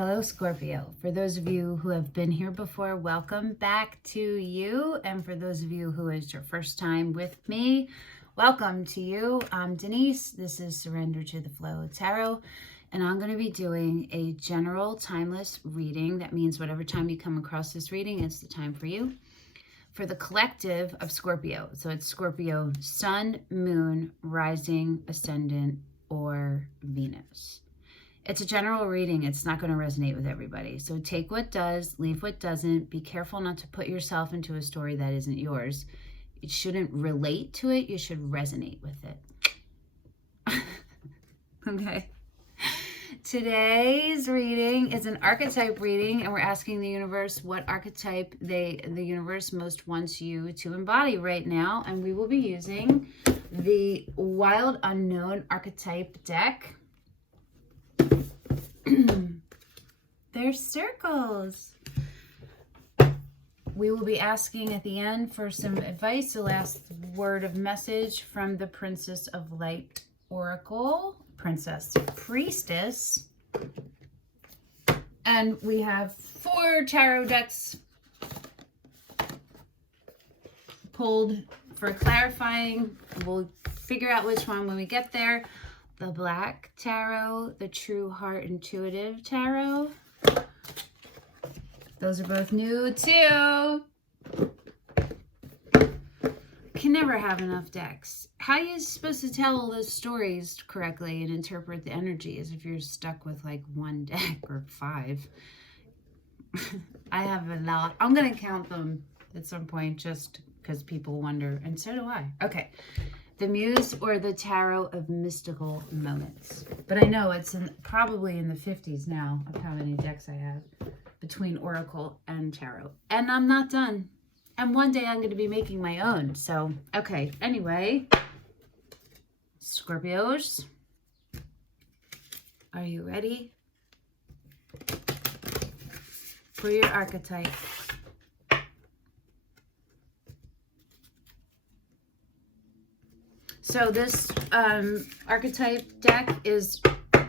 Hello, Scorpio. For those of you who have been here before, welcome back to you. And for those of you who is your first time with me, welcome to you. I'm Denise. This is Surrender to the Flow Tarot. And I'm going to be doing a general timeless reading. That means whatever time you come across this reading, it's the time for you. For the collective of Scorpio. So it's Scorpio, Sun, Moon, Rising, Ascendant, or Venus. It's a general reading. It's not going to resonate with everybody. So take what does, leave what doesn't. Be careful not to put yourself into a story that isn't yours. It shouldn't relate to it. You should resonate with it. Okay. Today's reading is an archetype reading, and we're asking the universe what archetype the universe most wants you to embody right now. And we will be using the Wild Unknown archetype deck. They're circles. We will be asking at the end for some advice, the last word of message from the Princess of Light Oracle, Priestess. And we have 4 tarot decks pulled for clarifying. We'll figure out which one when we get there. The Black Tarot, the True Heart Intuitive Tarot. Those are both new too. Can never have enough decks. How are you supposed to tell all those stories correctly and interpret the energies if you're stuck with like 1 deck or 5? I have a lot. I'm going to count them at some point just because people wonder, and so do I. Okay. The Muse, or the Tarot of Mystical Moments. But I know it's probably in the 50s now of how many decks I have between Oracle and Tarot. And I'm not done. And one day I'm going to be making my own. So, okay. Anyway, Scorpios, are you ready for your archetype? So this archetype deck is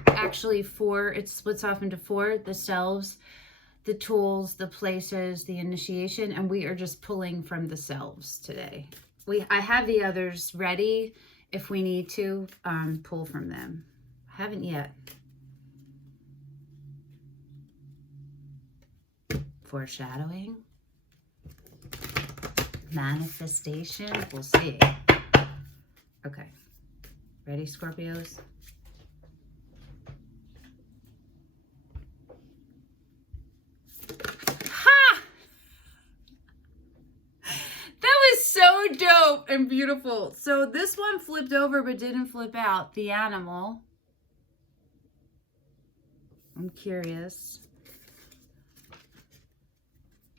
actually 4. It splits off into 4. The selves, the tools, the places, the initiation, and we are just pulling from the selves today. I have the others ready if we need to pull from them. I haven't yet. Foreshadowing. Manifestation. We'll see. Okay. Ready, Scorpios? Ha! That was so dope and beautiful. So this one flipped over but didn't flip out. The animal. I'm curious.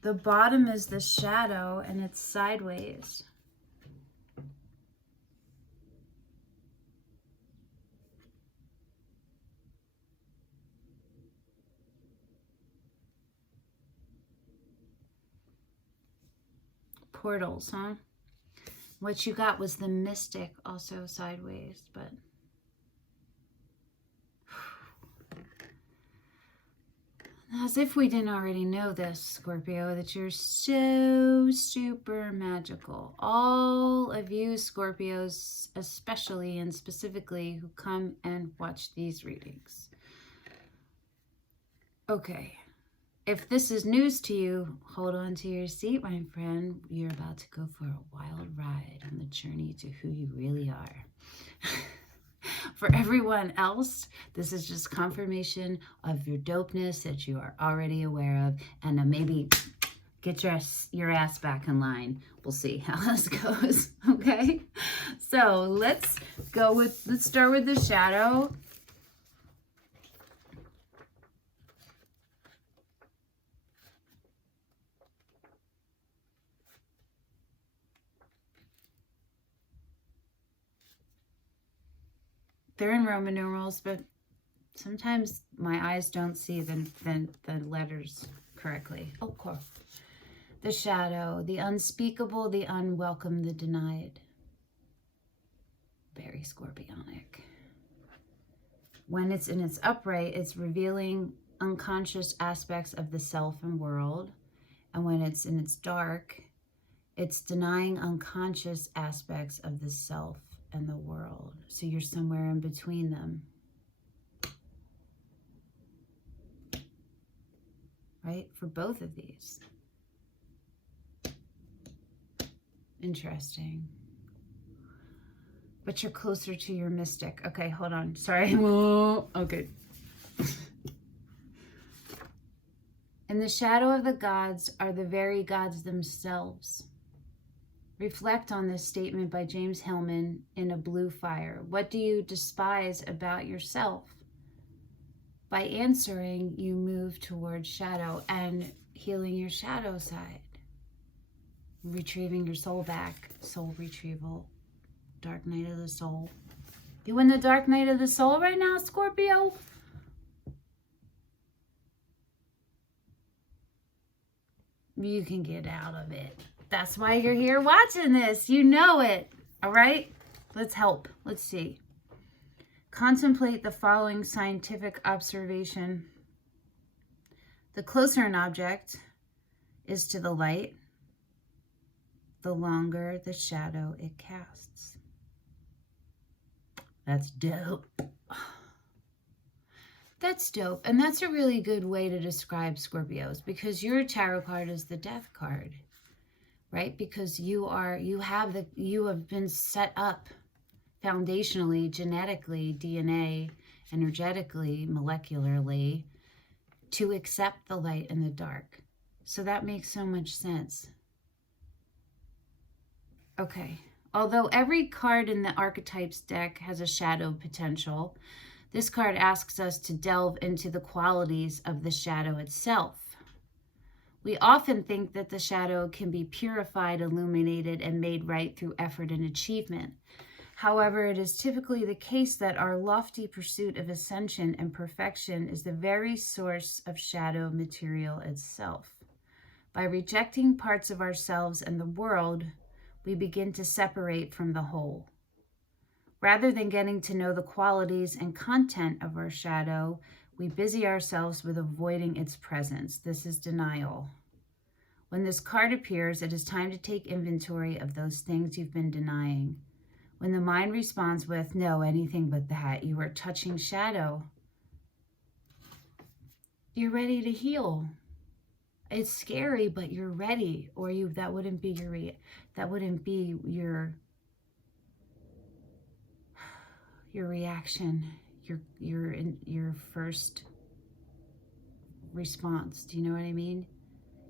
The bottom is the shadow and it's sideways. Portals, huh? What you got was the mystic, also sideways, but as if we didn't already know this, Scorpio, that you're so super magical. All of you Scorpios, especially and specifically, who come and watch these readings. Okay. If this is news to you, hold on to your seat, my friend. You're about to go for a wild ride on the journey to who you really are. For everyone else, this is just confirmation of your dopeness that you are already aware of, and maybe get your ass back in line. We'll see how this goes, okay? So let's start with the shadow. They're in Roman numerals, but sometimes my eyes don't see the letters correctly. Oh, cool. The shadow, the unspeakable, the unwelcome, the denied. Very scorpionic. When it's in its upright, it's revealing unconscious aspects of the self and world. And when it's in its dark, it's denying unconscious aspects of the self and the world. So you're somewhere in between them. Right? For both of these. Interesting. But you're closer to your mystic. Okay, hold on. Sorry. Okay. In the shadow of the gods are the very gods themselves. Reflect on this statement by James Hillman in A Blue Fire. What do you despise about yourself? By answering, you move towards shadow and healing your shadow side. Retrieving your soul back. Soul retrieval. Dark night of the soul. You in the dark night of the soul right now, Scorpio? You can get out of it. That's why you're here watching this. You know it. All right? Let's help. Let's see. Contemplate the following scientific observation. The closer an object is to the light, the longer the shadow it casts. That's dope. That's dope. And that's a really good way to describe Scorpios, because your tarot card is the death card, right? Because you have been set up foundationally, genetically, DNA, energetically, molecularly, to accept the light and the dark. So that makes so much sense. Okay. Although every card in the Archetypes deck has a shadow potential, this card asks us to delve into the qualities of the shadow itself. We often think that the shadow can be purified, illuminated, and made right through effort and achievement. However, it is typically the case that our lofty pursuit of ascension and perfection is the very source of shadow material itself. By rejecting parts of ourselves and the world, we begin to separate from the whole. Rather than getting to know the qualities and content of our shadow, we busy ourselves with avoiding its presence. This is denial. When this card appears, it is time to take inventory of those things you've been denying. When the mind responds with, no, anything but that, you are touching shadow. You're ready to heal. It's scary, but you're ready. Or that wouldn't be your reaction, your first response. Do you know what I mean?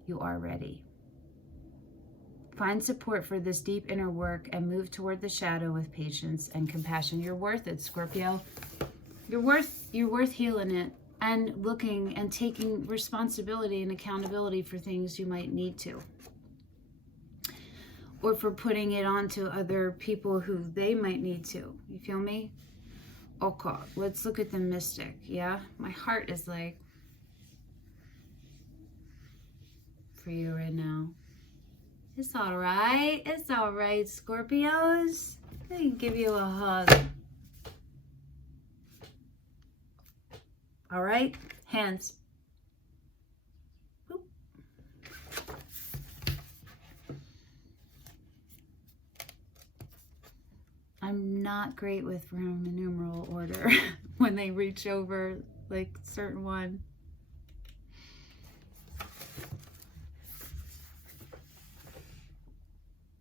You are ready. Find support for this deep inner work and move toward the shadow with patience and compassion. You're worth it, Scorpio. You're worth healing it and looking and taking responsibility and accountability for things you might need to. Or for putting it onto other people who they might need to. You feel me? Okay, let's look at the mystic, yeah? My heart is like, for you right now. It's all right. It's all right, Scorpios. I can give you a hug. All right? Hands. Boop. I'm not great with Roman numeral order when they reach over like certain one.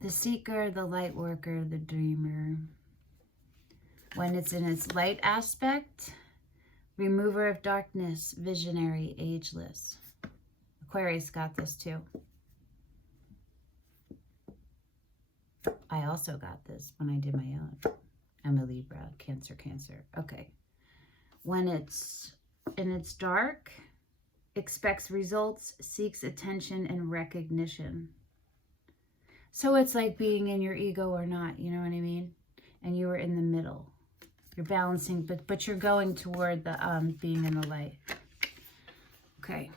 The seeker, the light worker, the dreamer. When it's in its light aspect, remover of darkness, visionary, ageless. Aquarius got this too. I also got this when I did my own. I'm a Libra, Cancer. Okay. When it's in its dark, expects results, seeks attention and recognition. So it's like being in your ego or not, you know what I mean? And you are in the middle. You're balancing, but you're going toward the being in the light. Okay.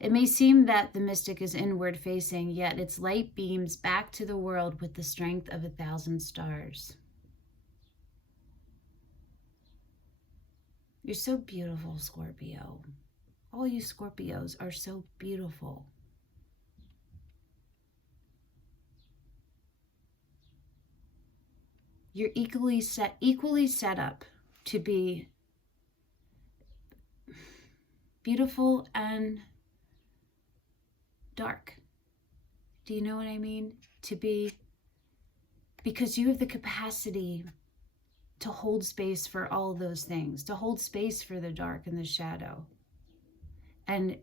It may seem that the mystic is inward facing, yet its light beams back to the world with the strength of 1,000 stars. You're so beautiful, Scorpio. All you Scorpios are so beautiful. You're equally set up to be beautiful and dark. Do you know what I mean? To be, because you have the capacity to hold space for all of those things, to hold space for the dark and the shadow. And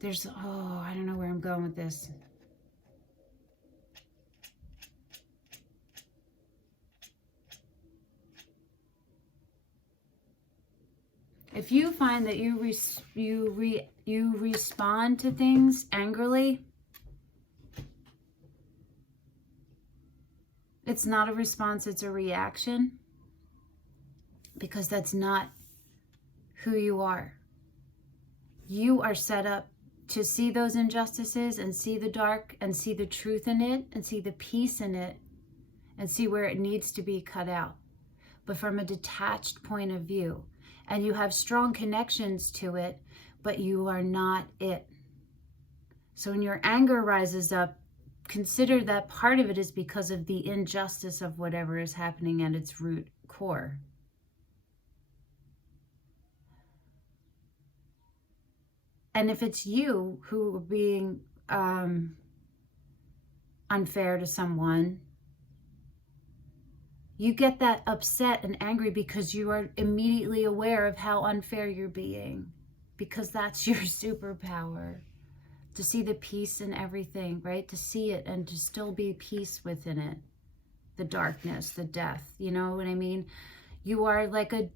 there's, I don't know where I'm going with this. If you find that you respond to things angrily, it's not a response, it's a reaction, because that's not who you are. You are set up to see those injustices and see the dark and see the truth in it and see the peace in it and see where it needs to be cut out, but from a detached point of view. And you have strong connections to it, but you are not it. So when your anger rises up, consider that part of it is because of the injustice of whatever is happening at its root core. And if it's you who are being unfair to someone, you get that upset and angry because you are immediately aware of how unfair you're being, because that's your superpower, to see the peace in everything, right? To see it and to still be peace within it, the darkness, the death, you know what I mean? You are like a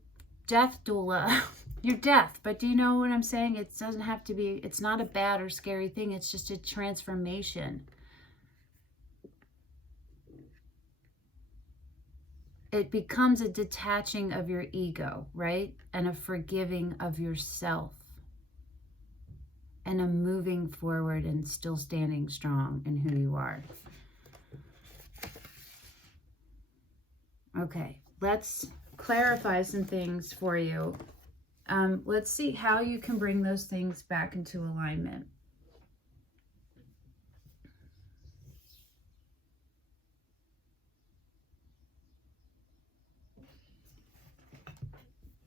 death doula. You're death, but do you know what I'm saying? It doesn't have to be, it's not a bad or scary thing. It's just a transformation. It becomes a detaching of your ego, right? And a forgiving of yourself. And a moving forward and still standing strong in who you are. Okay, let's clarify some things for you. Let's see how you can bring those things back into alignment.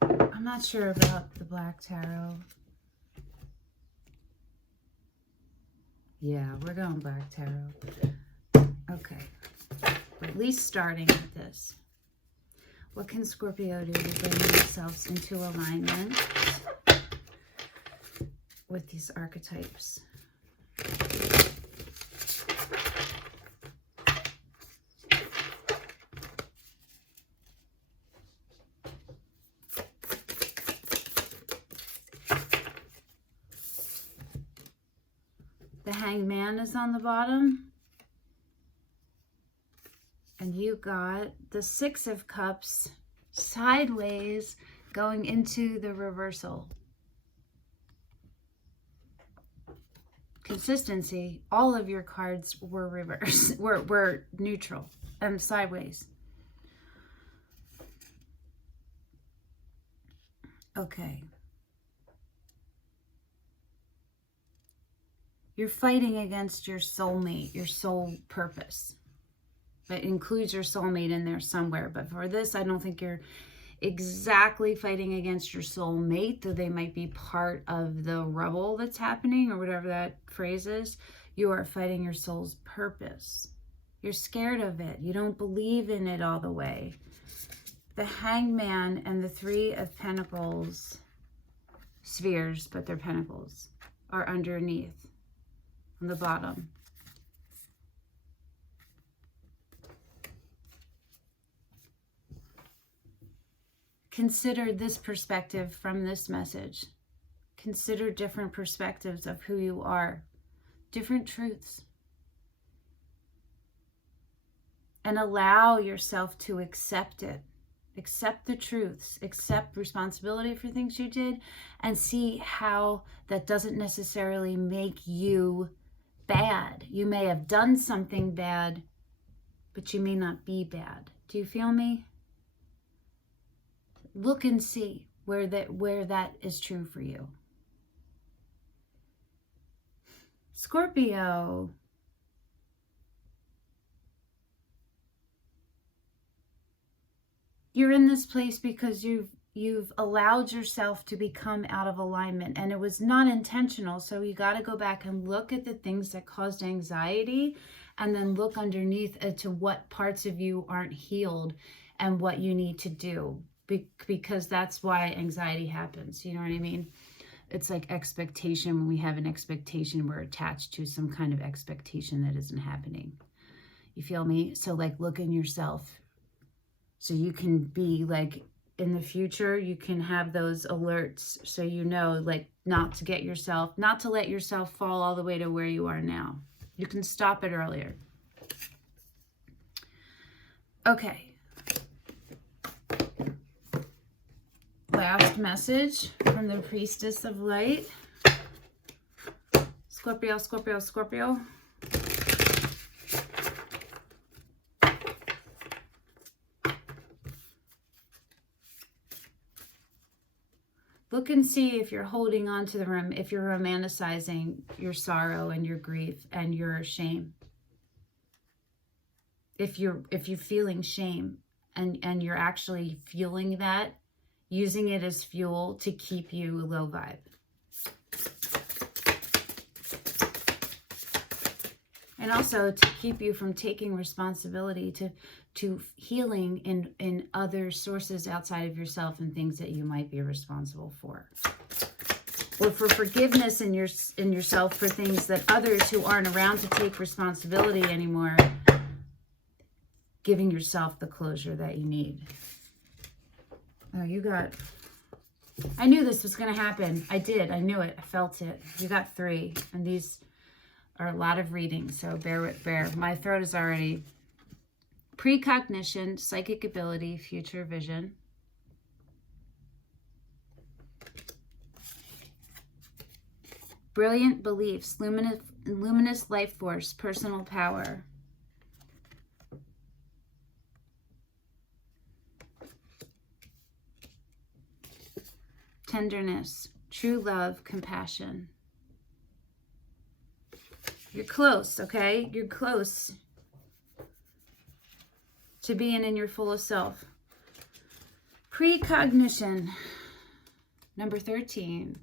I'm not sure about the Black Tarot. Yeah, we're going Black Tarot. Okay. At least starting with this. What can Scorpio do to bring themselves into alignment with these archetypes? The Hanged Man is on the bottom. And you got the Six of Cups sideways going into the reversal. Consistency. All of your cards were reversed, were neutral and sideways. Okay. You're fighting against your soulmate, your soul purpose. It includes your soulmate in there somewhere. But for this, I don't think you're exactly fighting against your soulmate, though they might be part of the rubble that's happening or whatever that phrase is. You are fighting your soul's purpose. You're scared of it. You don't believe in it all the way. The Hanged Man and the Three of Pentacles, spheres, but they're pentacles, are underneath on the bottom. Consider this perspective from this message. Consider different perspectives of who you are, different truths. And allow yourself to accept it. Accept the truths, accept responsibility for things you did, and see how that doesn't necessarily make you bad. You may have done something bad, but you may not be bad. Do you feel me? Look and see where that is true for you. Scorpio. You're in this place because you've allowed yourself to become out of alignment, and it was not intentional. So you got to go back and look at the things that caused anxiety, and then look underneath to what parts of you aren't healed and what you need to do, because that's why anxiety happens. You know what I mean? It's like expectation. When we have an expectation, we're attached to some kind of expectation that isn't happening. You feel me? So like, look in yourself so you can be like, in the future, you can have those alerts so you know, like, not to let yourself fall all the way to where you are now. You can stop it earlier. Okay. Last message from the Priestess of Light. Scorpio, Scorpio, Scorpio. Look and see if you're holding on to if you're romanticizing your sorrow and your grief and your shame. If you're feeling shame and you're actually feeling that, using it as fuel to keep you low vibe. And also to keep you from taking responsibility to healing in other sources outside of yourself and things that you might be responsible for. Or for forgiveness in yourself for things that others who aren't around to take responsibility anymore, giving yourself the closure that you need. Oh, I knew this was going to happen. I did. I knew it. I felt it. You got 3. And these are a lot of reading, so bear. My throat is already... Precognition, psychic ability, future vision. Brilliant beliefs, luminous life force, personal power. Tenderness, true love, compassion. You're close, okay? You're close to being in your fullest self. Precognition, number 13.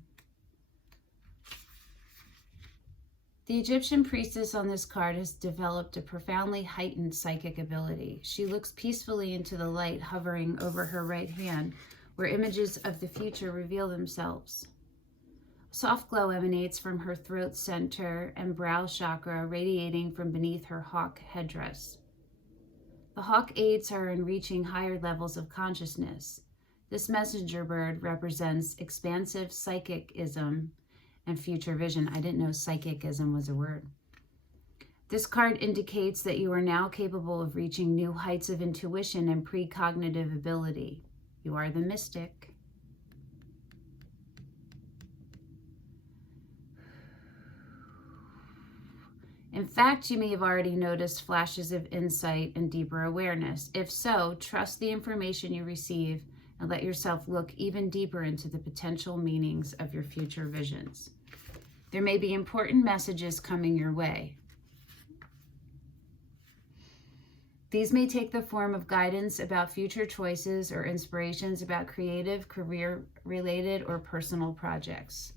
The Egyptian priestess on this card has developed a profoundly heightened psychic ability. She looks peacefully into the light hovering over her right hand, where images of the future reveal themselves. A soft glow emanates from her throat center and brow chakra, radiating from beneath her hawk headdress. The hawk aids her in reaching higher levels of consciousness. This messenger bird represents expansive psychicism and future vision. I didn't know psychicism was a word. This card indicates that you are now capable of reaching new heights of intuition and precognitive ability. You are the mystic. In fact, you may have already noticed flashes of insight and deeper awareness. If so, trust the information you receive and let yourself look even deeper into the potential meanings of your future visions. There may be important messages coming your way. These may take the form of guidance about future choices or inspirations about creative, career-related, or personal projects.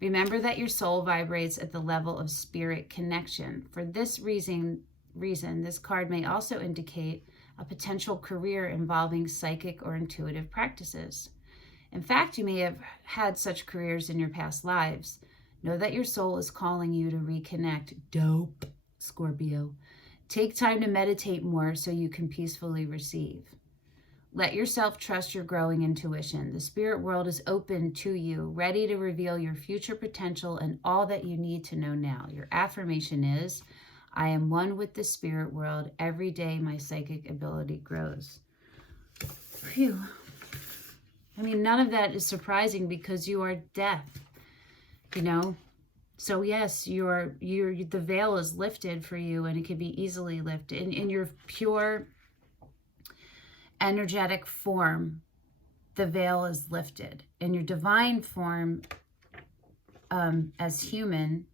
Remember that your soul vibrates at the level of spirit connection. For this reason, this card may also indicate a potential career involving psychic or intuitive practices. In fact, you may have had such careers in your past lives. Know that your soul is calling you to reconnect. Dope, Scorpio. Take time to meditate more so you can peacefully receive. Let yourself trust your growing intuition. The spirit world is open to you, ready to reveal your future potential and all that you need to know now. Your affirmation is, I am one with the spirit world. Every day my psychic ability grows. Phew. I mean, none of that is surprising because you are death, you know? So yes, the veil is lifted for you, and it can be easily lifted. In your pure energetic form, the veil is lifted. In your divine form, as human,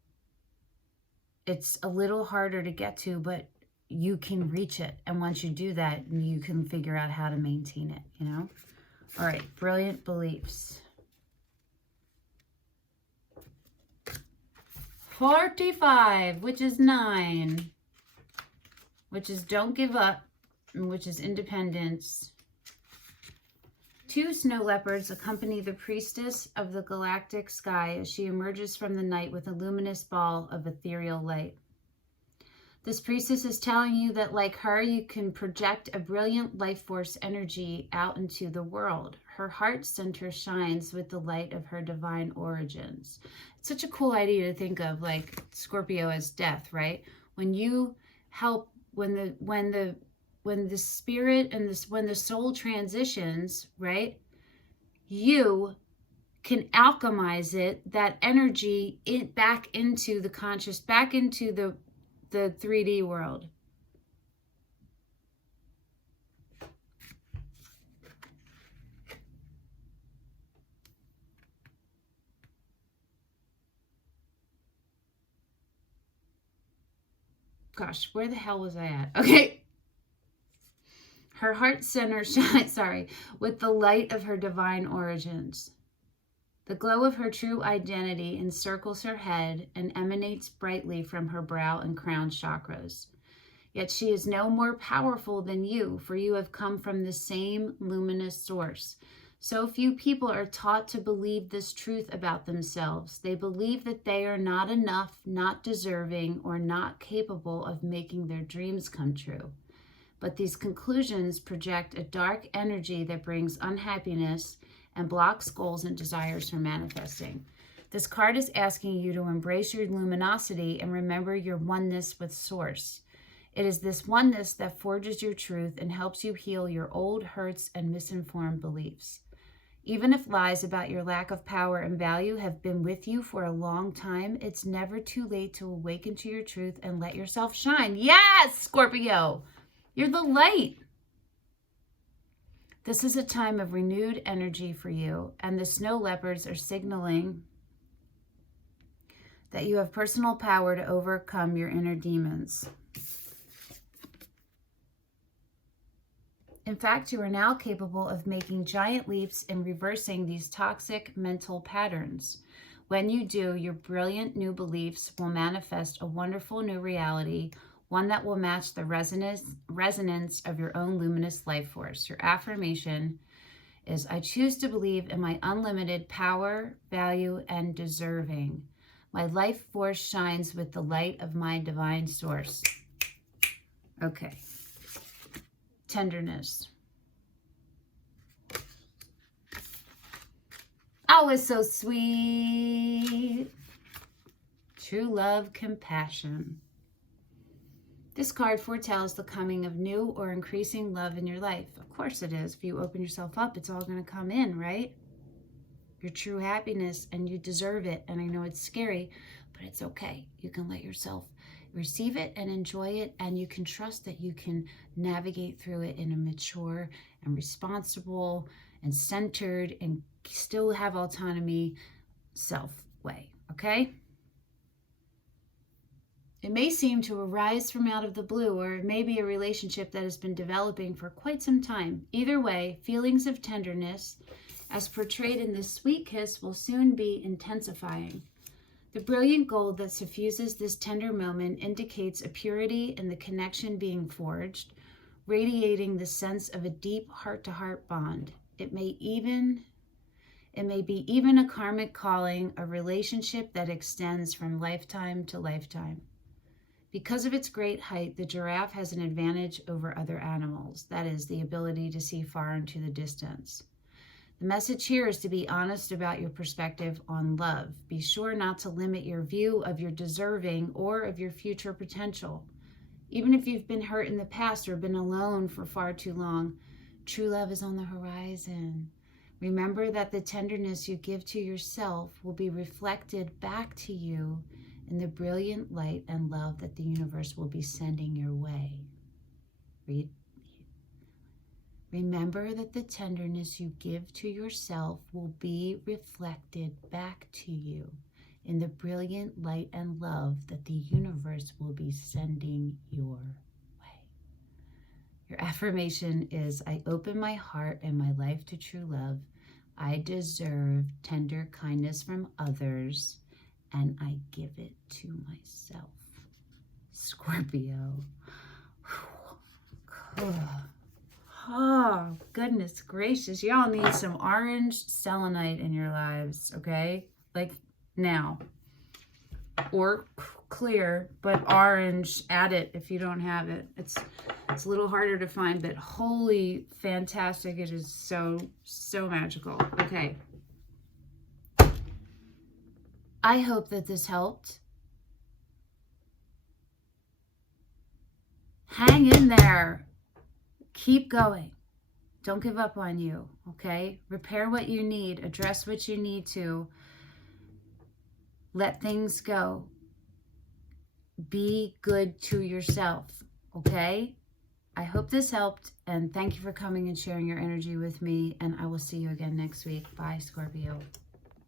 it's a little harder to get to, but you can reach it. And once you do that, you can figure out how to maintain it, you know? All right, brilliant beliefs. 45, which is 9, which is don't give up, which is independence. 2 snow leopards accompany the priestess of the galactic sky as she emerges from the night with a luminous ball of ethereal light. This priestess is telling you that, like her, you can project a brilliant life force energy out into the world. Her heart center shines with the light of her divine origins. It's such a cool idea to think of, like Scorpio as death, right? When you help, when the spirit and when the soul transitions, right? You can alchemize that energy back into the conscious, back into the 3D world. Gosh, where the hell was I at? Okay. Her heart center shines, with the light of her divine origins. The glow of her true identity encircles her head and emanates brightly from her brow and crown chakras. Yet she is no more powerful than you, for you have come from the same luminous source. So few people are taught to believe this truth about themselves. They believe that they are not enough, not deserving, or not capable of making their dreams come true. But these conclusions project a dark energy that brings unhappiness and blocks goals and desires from manifesting. This card is asking you to embrace your luminosity and remember your oneness with Source. It is this oneness that forges your truth and helps you heal your old hurts and misinformed beliefs. Even if lies about your lack of power and value have been with you for a long time, it's never too late to awaken to your truth and let yourself shine. Yes, Scorpio, you're the light. This is a time of renewed energy for you, and the snow leopards are signaling that you have personal power to overcome your inner demons. In fact, you are now capable of making giant leaps in reversing these toxic mental patterns. When you do, your brilliant new beliefs will manifest a wonderful new reality, one that will match the resonance of your own luminous life force. Your affirmation is, I choose to believe in my unlimited power, value, and deserving. My life force shines with the light of my divine source. Okay. Tenderness. Oh, it's so sweet. True love, compassion. This card foretells the coming of new or increasing love in your life. Of course it is. If you open yourself up, it's all going to come in, right? Your true happiness, and you deserve it. And I know it's scary, but it's okay. You can let yourself receive it and enjoy it, and you can trust that you can navigate through it in a mature and responsible and centered and still have autonomy self way, okay? It may seem to arise from out of the blue, or it may be a relationship that has been developing for quite some time. Either way, feelings of tenderness, as portrayed in this sweet kiss, will soon be intensifying. The brilliant gold that suffuses this tender moment indicates a purity in the connection being forged, radiating the sense of a deep heart-to-heart bond. It may be even a karmic calling, a relationship that extends from lifetime to lifetime. Because of its great height, the giraffe has an advantage over other animals, that is, the ability to see far into the distance. The message here is to be honest about your perspective on love. Be sure not to limit your view of your deserving or of your future potential. Even if you've been hurt in the past or been alone for far too long, true love is on the horizon. Remember that the tenderness you give to yourself will be reflected back to you in the brilliant light and love that the universe will be sending your way. Remember that the tenderness you give to yourself will be reflected back to you in the brilliant light and love that the universe will be sending your way. Your affirmation is, I open my heart and my life to true love. I deserve tender kindness from others, and I give it to myself. Scorpio. Oh, goodness gracious. Y'all need some orange selenite in your lives, okay? Like now. Or clear, but orange, add it if you don't have it. It's a little harder to find, but holy fantastic. It is so magical. Okay. I hope that this helped. Hang in there. Keep going. Don't give up on you, okay? Repair what you need. Address what you need to. Let things go. Be good to yourself, okay? I hope this helped, and thank you for coming and sharing your energy with me, and I will see you again next week. Bye, Scorpio.